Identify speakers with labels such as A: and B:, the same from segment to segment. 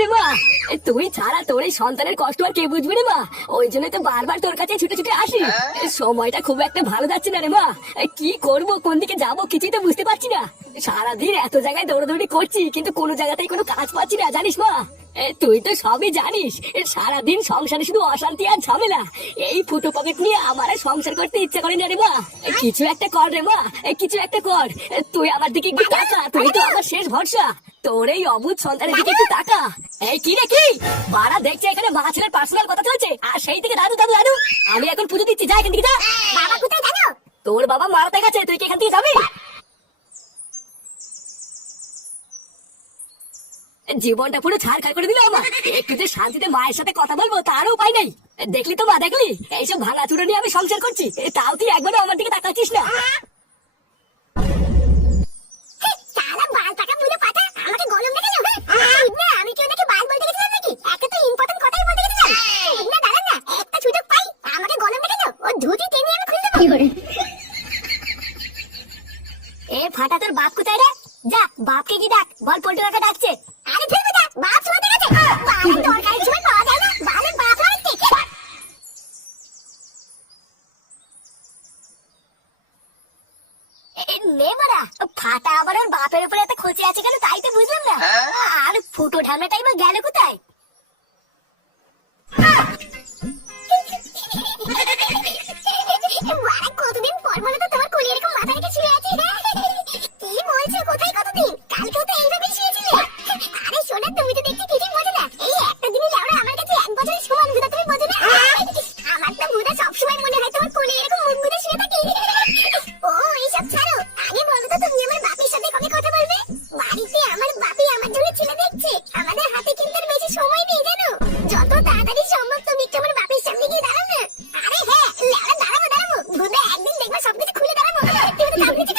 A: রে মা। তুই ছাড়া তোর এই সন্তানের কষ্ট আর কে বুঝবে রে মা? ওই জন্য তো বারবার তোর কাছে ছুটে ছুটে আসি। সময়টা খুব একটা ভালো যাচ্ছে না রে মা। কি করব কোন দিকে যাব কিছুই তো বুঝতে পারছি না। সারাদিন এত জায়গায় দৌড়াদৌড়ি করছি কিন্তু কোনো জায়গাতেই কোনো কাজ পাচ্ছি না জানিস মা? তুই তো সবই জানিস সারাদিন সংসারে শুধু অশান্তি আর ঝামেলা। এই ফুটো পকেট নিয়ে আমার সংসার করতে ইচ্ছা করে না রে মা। কিছু একটা কর রে মা কিছু একটা কর। তুই আমার দিকে একটু তুই তো আমার শেষ ভরসা। তোর এই অবুধ সন্তানের দিকে একটু তাকা। এই কি রে কি? বাড়া দেখছে এখানে মা ছেলের পার্সোনাল কথা চলছে। আর সেই থেকে দাদু দাদু দাদু। আমি এখন পুজো দিচ্ছি যা এখান থেকে যা।
B: বাবা কোথায় জানো
A: তোর বাবা মারাতে গেছে তুই কি এখান থেকে যাবি? জীবনটা পুরো ছাড়খাড় করে দিল আমার। একটু যে শান্তিতে মায়ের সাথে কথা বলব তারও উপায় নাই। দেখলি তো মা দেখলি? এইসব ভাঙা চুরো নিয়ে আমি সংসার করছি। তাও তুই একবারও আমার দিকে তাকাচ্ছিস না।
B: ধুতি টেনে আমি খুলে দেবো?
A: এ ফাটা তোর বাপ কোথায় রে? যা বাপকে কি ডাক বল পল্টু কাকা ডাকছে।
B: আরে ফেলবে না বাপ শোনাতে গেছে। বালের দরকারের সময় পাওয়া যায় না বালের বাপ হচ্ছে
A: এ, নে বাড়া ফাটা আবার ওর বাপের উপরে এত খোঁচে আছে কেন? তাই তো বুঝলাম না। আর ফুটো ঢামনাটাই বা গেল কোথায়?
B: তুমি তো দাম নিচে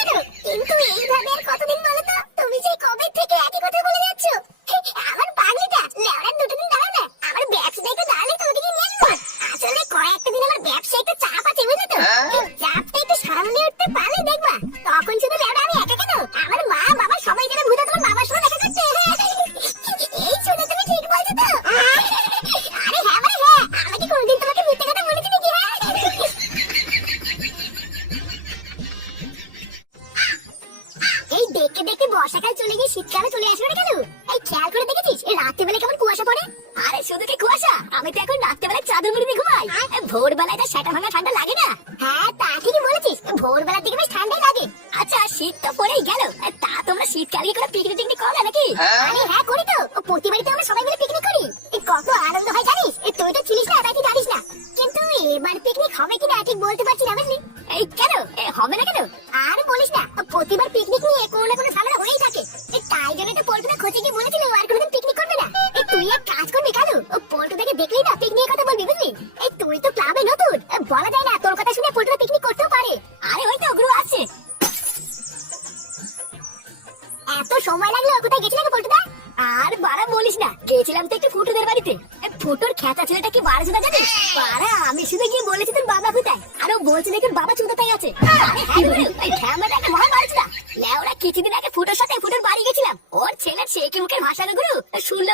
B: গিয়ে শীতকালে চলে আসলো না কেন? এই খেয়াল করে দেখেছিস? এই রাত্রেবেলা কেমন কুয়াশা পড়ে?
A: আরে শুধু কি কুয়াশা? আমি তো এখন রাত্রেবেলা চাদর মুড়ি দিয়ে ঘুমাই। ভোরবেলায় তো সেটা ভাঙা ঠান্ডা লাগে না।
B: হ্যাঁ তা ঠিকই বলেছিস। ভোরবেলার দিকে বেশ ঠান্ডাই লাগে।
A: আচ্ছা শীত তো পড়েই গেল। তা তোমরা শীতকালে করে পিকনিক টিকনিক করো নাকি?
B: আরে হ্যাঁ করি তো। প্রতিবারই তো আমরা সবাই মিলে পিকনিক করি। কত আনন্দ হয় জানিস? তুই তো ছিলিস না তাই তুই জানিস না। কিন্তু এবার পিকনিক হবে কিনা ঠিক বলতে পারছি এত সময় লাগল? কোথায় গেছিলি
A: আর বাড়া বলিস না, গেছিলাম তো একটু ফুটুদের বাড়িতে। ফুটুর খেতা ছেলেটা কি বারো চুদা জানিস? বাড়া, আমি শুধু গিয়ে বলেছি তোর বাবা কোথায়। আর ও বলছে নাকি বাবা আছে। হ্যাঁ চুদা লেওরা কিছুদিন আগে ফুটোর সাথে ফুটোর বাড়ি গেছিলাম। ওর ছেলের শেখি মুখের ভাষা গুরু?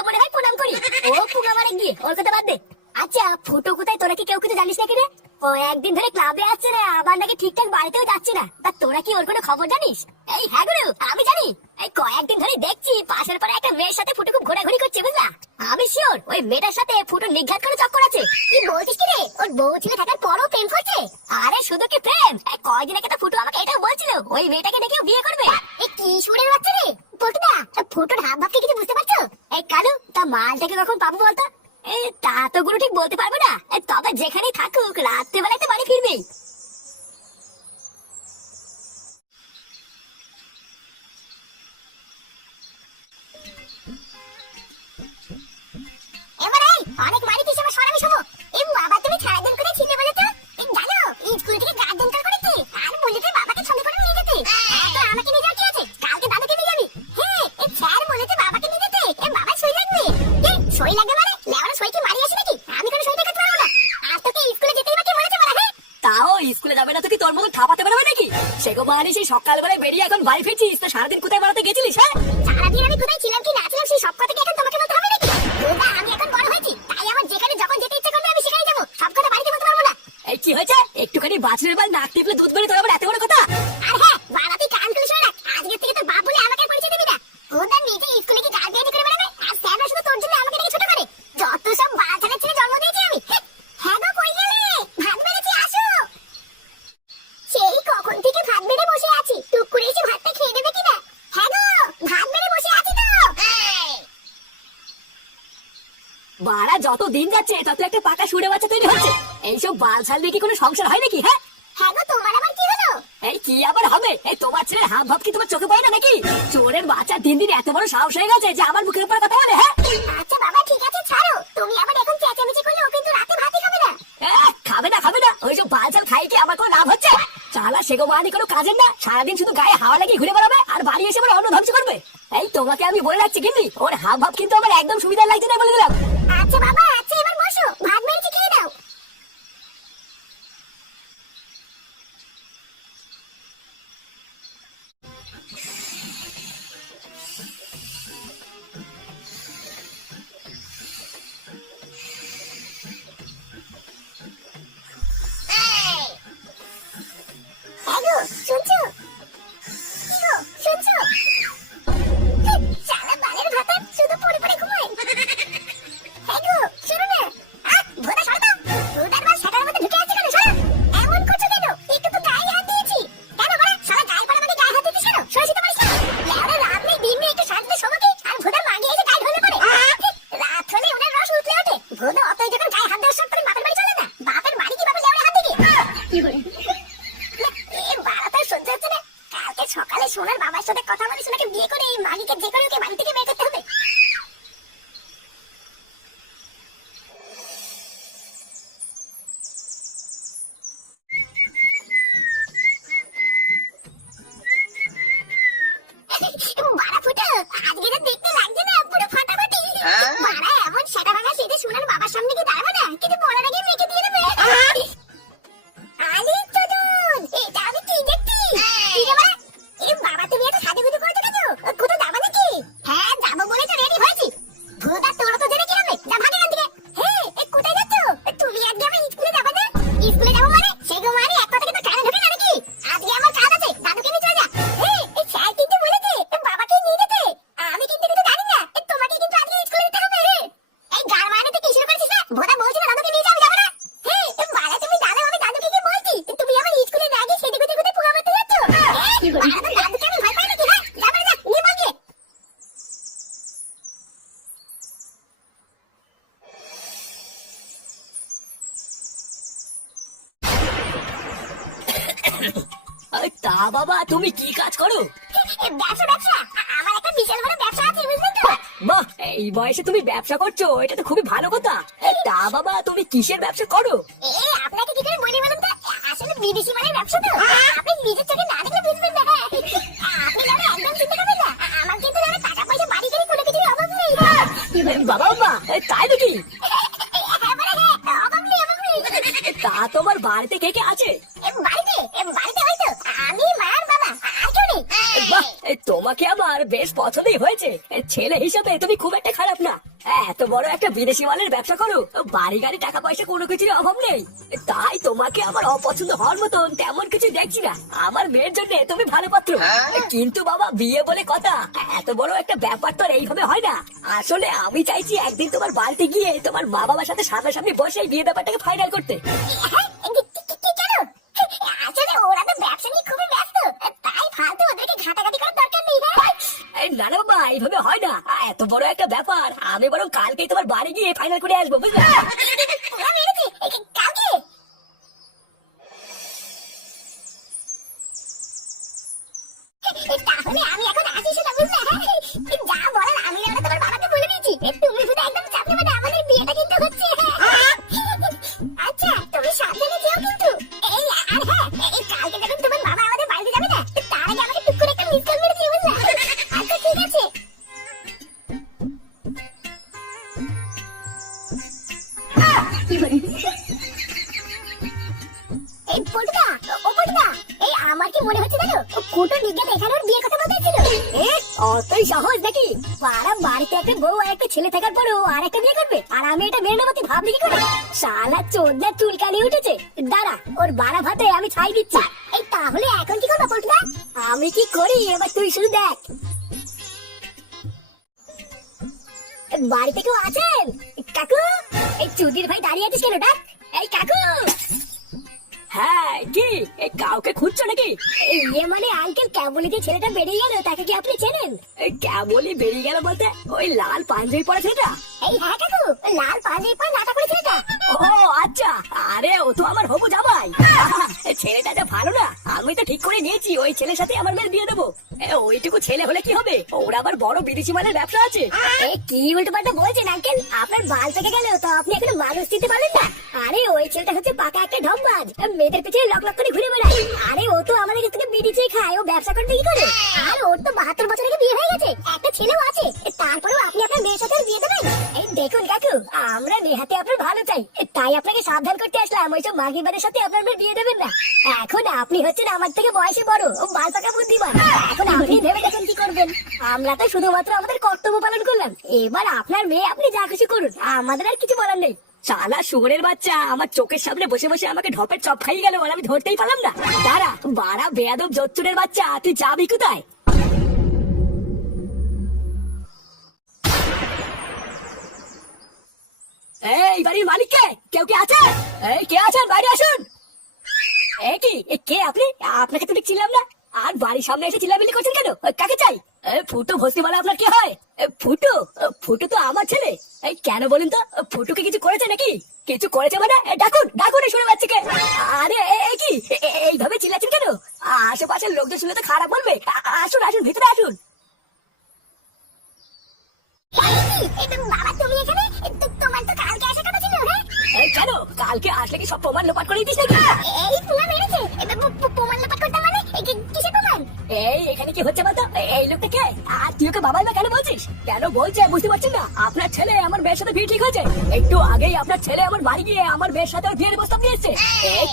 A: মনে হয় প্রণাম করি। ও মারে গিয়ে, ওর কথা বাদ দে। আচ্ছা ফুটো কোথায়? তোরা কি কেউ কিছু জানিস নাকি রে? ও একদিন ধরে ক্লাবে আসছে না আবার নাকি ঠিকঠাক বাড়িতেও যাচ্ছে না। তা তোরা কি ওর কোনো খবর জানিস? এই হ্যাঁ গুরু, আমি জানি। কয়েকদিন ধরে দেখছি পাশের পরে একটা মেয়ের সাথে ফুটো খুব ঘোরাঘুরি করছে, বুঝলা? আমি শিওর ওই মেয়েটার সাথে ফুটো নিঘাত করে চক্কর আছে।
B: কি বলছিস কি রে? ওর বউ ছেলে থাকার পরও প্রেম করছে?
A: আরে শুধু কি প্রেম? এই কয়দিন আগে তো ফুটো আমাকে এটাও বলছিল, ওই মেয়েটাকে দেখে বিয়ে করবে।
B: এই কি সুরের বাচ্চা রে? পল্টুদা ফুটোর হাব ভাবকে কিছু বুঝতে পারছ?
A: এই কালু, তা মালটাকে কখন পাবো বলতো? এ তা তো গুরু ঠিক বলতে পারব না। তবে যেখানেই থাকুক, রাত্রেবেলায় তো বাড়ি ফিরবেই।
B: অনেক মারি দিস আমার সরামি শুভ এই বাবা তুমি সারাদিন করে ছিলে বলে তো? জানো এই স্কুল থেকে গার্ডেন কল করেছে। আর বলেছে বাবাকে সঙ্গে করে নিয়ে যেতে। হ্যাঁ তো আমাকে নিয়ে যাওয়ার কি আছে? কালকে দাদুকে নিয়ে যাবি। হ্যাঁ এই স্যার বলেছে বাবাকে নিয়ে যেতে। এ বাবা সই লাগবে। এ সই লাগবে মানে? লেওড়া সই কি মারি আসে নাকি? আমি কোনো সই করতে পারব না। আর তোকে স্কুলে যেতেই বা কে বলেছে বলা হ্যাঁ?
A: তাও স্কুলে যাবে না তো কি তোর মুখ থাপাতে পারবে নাকি? সেগো মানে সেই সকালবেলায় বেরিয়ে এখন বাড়ি ফিরছিস তো সারাদিন কোথায় বেড়াতে গেছিলিস হ্যাঁ? দিন যাচ্ছে তত একটা পাকা সুরে বাচ্চা তৈরি হচ্ছে। এইসব বাল ছাল দিয়ে কি কোনো সংসার হয় নাকি হ্যাঁ?
B: হ্যাঁ গো তোমার আবার কি হলো?
A: এই কি আবার হবে? এই তোমার ছেলের হাব ভাব কি তোমার চোখে পড়ে না নাকি? চোরের বাচ্চা দিন দিন এত বড় সাহস হয়ে গেছে যে আমার মুখের উপর কথা বলে হ্যাঁ?
B: আচ্ছা বাবা ঠিক আছে ছাড়ো। তুমি আবার এখন চেঁচামেচি করলে ও কিন্তু রাতে ভাতই খাবে না।
A: খাবে না খাবে না। ওই সব বাল খাই কি আমার কোনো লাভ হচ্ছে? চালা সেগো মানি কোনো কাজের না। সারাদিন শুধু গায়ে হাওয়া লাগিয়ে ঘুরে বেড়াবে আর বাড়ি এসে আবার অন্য ধ্বংস করবে। এই তোমাকে আমি বলে রাখছি কিন্তু ওর হাব ভাব কিন্তু আমার একদম সুবিধা লাগছে না বলে দিলাম।
B: আচ্ছা বাবা ভাত মেরেছি না। কালকে সকালে সোনার বাবার সাথে কথা বলে সোনাকে বিয়ে করে এই মাগিকে যে করে ওকে বাড়ি থেকে বের করতে তা বাবা তুমি কি কাজ
A: করো?
B: ব্যবসা ব্যবসা। আমার একটা বিশাল বড় ব্যবসা আছে বুঝলেন তো?
A: বাহ এই বয়সে তুমি ব্যবসা করছ এটা তো খুবই ভালো কথা। তা বাবা তুমি কিসের ব্যবসা করো?
B: এ আপনাকে কি করে বলি বলুন তো? আসলে বিদেশি মানের ব্যবসা তো। আপনি নিজের চোখে না দেখলে বুঝবেন না হ্যাঁ। আপনি না একদম চিন্তা করবেন না। আমার কিন্তু না টাকা পয়সা বাড়ি গাড়ি কোনো কিছুর অভাব নেই।
A: বাবা বাবা তাই নাকি?
B: হ্যাঁ মানে হ্যাঁ
A: তা তোমার বাড়িতে কে কে আছে?
B: এ,
A: তোমাকে আমার বেশ পছন্দই হয়েছে। ছেলে হিসেবে তুমি খুব একটা খারাপ না। এত বড় একটা বিদেশি মালের ব্যবসা করো বাড়ি গাড়ি টাকা পয়সা কোনো কিছুর অভাব নেই। তাই তোমাকে আমার অপছন্দ হওয়ার মতন তেমন কিছু দেখছি না। আমার মেয়ের জন্য তুমি ভালো পাত্র। কিন্তু বাবা বিয়ে বলে কথা। এত বড় একটা ব্যাপার তো এইভাবে হয় না। আসলে আমি চাইছি একদিন তোমার বাড়িতে গিয়ে তোমার মা বাবার সাথে সামনাসামনি বসে এই বিয়ে ব্যাপারটাকে ফাইনাল করতে। আমি বরং কালকেই তোমার বাড়ি গিয়ে ফাইনাল করে আসব বুঝলে?
B: মনে হচ্ছে জানো? ফুটো বিজ্ঞান এখানে বিয়ের কথা বলতেছিল।
A: অতই সহজ নাকি? পাড়া বাড়িতে একটা বউ আর একটা ছেলে থাকার পরেও আর একটা বিয়ে করবে। আর আমি এটা মেনে নেব ভাবলি কি করে? শালা চোদ্দা চুলকানি উঠেছে। দাঁড়া, ওর বাড়া ভাতে আমি ছাই দিচ্ছি।
B: এই তাহলে এখন কি করব পল্টুদা?
A: আমি কি করি? এবার তুই শুধু দেখ। বাড়িতে কেউ আছেন? কাকু, এই চুদির ভাই দাঁড়িয়ে আছিস কেন? ডাক। এই কাকু! হ্যাঁ কি? কাউকে খুঁজছো নাকি? ইয়ে মানে আঙ্কেল কেবলই যে ছেলেটা বেরিয়ে গেল তাকে কি আপনি চেনেন? কেবলই বেরিয়ে গেল বলতে ওই লাল পাঞ্জাবি পরা ছেলেটা?
B: এই হ্যাঁ কাকু লাল পাঞ্জাবি পরে নাটা করেছিল এটা।
A: ও আচ্ছা। আরে ও তো আমার হবু জামাই। ছেলেটা যা ভালো না আমি তো ঠিক করে নিয়েছি ওই ছেলের সাথে আমার মেয়ের বিয়ে দেবো। ওইটুকু ছেলে হলে কি হবে? ওর আবার বড় বিদেশি মালের ব্যবসা আছে।
B: কি উল্টো পাল্টা বলছেন আঙ্কেল আপনার বাল পেকে গেল তো আপনি এখনও মানুষ দিতে পারেন না? আরে ওই ছেলেটা হচ্ছে পাকা একটা ঢপবাজ মেয়েদের পিছনে লক লক করে ঘুরে বেড়ায়। আরে, ও তো আমাদের থেকে বিড়ি চেয়ে খায়। ও ব্যবসা করতে কি করে? আর ওর তো বাহাত্তর বছর আগে বিয়ে হয়ে গেছে। একটা ছেলেও আছে। তারপরেও আপনি আপনার মেয়ের সাথে বিয়ে দেবেন?
A: এই দেখুন কাকু, আমরা নেহাতে আপনার ভালো চাই। তাই আপনাকে সাবধান করতে আসলাম। ওইসব মাগিবাদের সাথে আপনার মেয়ের বিয়ে দেবেন না। এখন আপনি হচ্ছেন আমার থেকে বয়সে বড় ও বাল পাকা বুদ্ধিমান। এখন আপনি ভেবে দেখেন কি করবেন। আমরা তো শুধুমাত্র আমাদের কর্তব্য পালন করলাম। এবার আপনার মেয়ে আপনি যা খুশি করুন। আমাদের আর কিছু বলার নেই। শালা শুয়োরের বাচ্চা, আমার চোখের সামনে বসে বসে আমাকে ঢপের চপ খাইয়ে গেল আমি ধরতেই পারলাম না। দাঁড়া, বাড়া বেয়াদব জচ্চুরের বাচ্চা, তুই যাবি কোথায়? এই, বাড়ির মালিককে কেউ কি আছে? এই, কে আছেন? বাইরে আসুন। এ কি? কে আপনি? আপনাকে তো দেখছিলাম না। আর বাড়ির সামনে এসে চিল্লামিল্লি করছেন কেন? কাকে চাই? ফুটো ভস্তি বলা আপনার কি হয়? ফুটো ফুটো তো আমার ছেলে। এই কেন বলেন তো? ফুটোকে কিছু করেছে নাকি? কিছু করেছে মানে? ডাকুন ডাকুন শুনে পাচ্ছি আরে এ, এ কি? এইভাবে চিল্লাচ্ছেন কেন? আশেপাশের লোকজন শুনলে তো খারাপ বলবে। আসুন আসুন ভিতরে আসুন।
B: এই হ্যাঁ?
A: এই কেন? কালকে আসলে কি সব প্রমাণ লোপাট করে দিস নাকি?
B: এই মেরেছে। প্রমাণ লোপাট কিসের প্রমাণ?
A: এই এখানে কি হচ্ছে বলতো? এই লোকটা কে আর তুই ওকে বাবাই বা কেন বলছিস? কেন বলছে? বুঝতে পারছেন না? আপনার ছেলে আমার মেয়ের সাথে বিয়ে ঠিক হয়েছে। একটু আগেই আপনার ছেলে আমার বাড়ি গিয়ে আমার মেয়ের সাথে ওর বিয়ের প্রস্তাব দিয়েছে।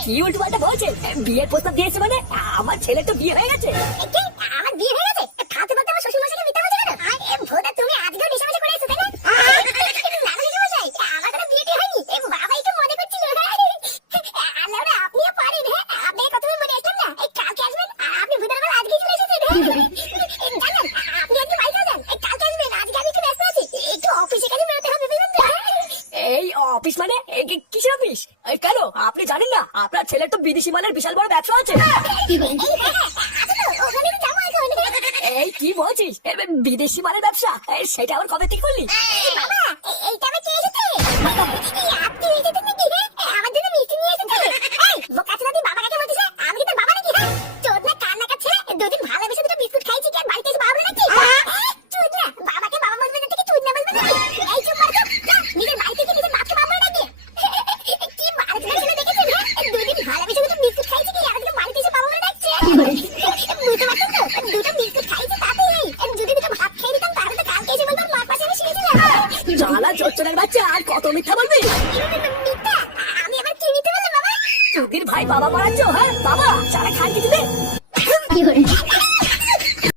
A: কি উল্টো পাল্টা বলছে বিয়ের প্রস্তাব দিয়েছে মানে? আমার ছেলে তো হয়ে গেছে।
B: বিয়ে হয়ে গেছে এ, ফালতু বলতে আমার শ্বশুর মশাইকে মিথ্যা বলছে কেন আর, এ, ভোদা তুমি আজকেও নেশামেশা করে এসো তাই না না না, শ্বশুর মশাই আমার কোনো বিয়ে টিয়ে হয়নি এ, বাবাই তো মনে করছিল হ্যাঁ আল্লাহ রে, আপনিও পারেন হ্যাঁ আপনি এই কথা মনে আসলাম না এই কালকে আসবেন আর আপনি ভোদার আবার আজকেই চলে এসেছেন হ্যাঁ? এ, জানেন আপনি আজকে বাড়িতে যান এই কালকে আসবেন আজকে আমি একটু ব্যস্ত আছি একটু অফিসে কাজে বেরোতে হবে বুঝলেন তো হ্যাঁ?
A: এই অফিস মানে এ, কি- কিসের অফিস এই, কেন আপনি জানেন না আপনার ছেলের তো বিদেশি মালের বিশাল বড় ব্যবসা আছে।
B: এই,
A: কি বলছিস? বিদেশি মালের ব্যবসা? সেটা আবার কবে ঠিক করলি?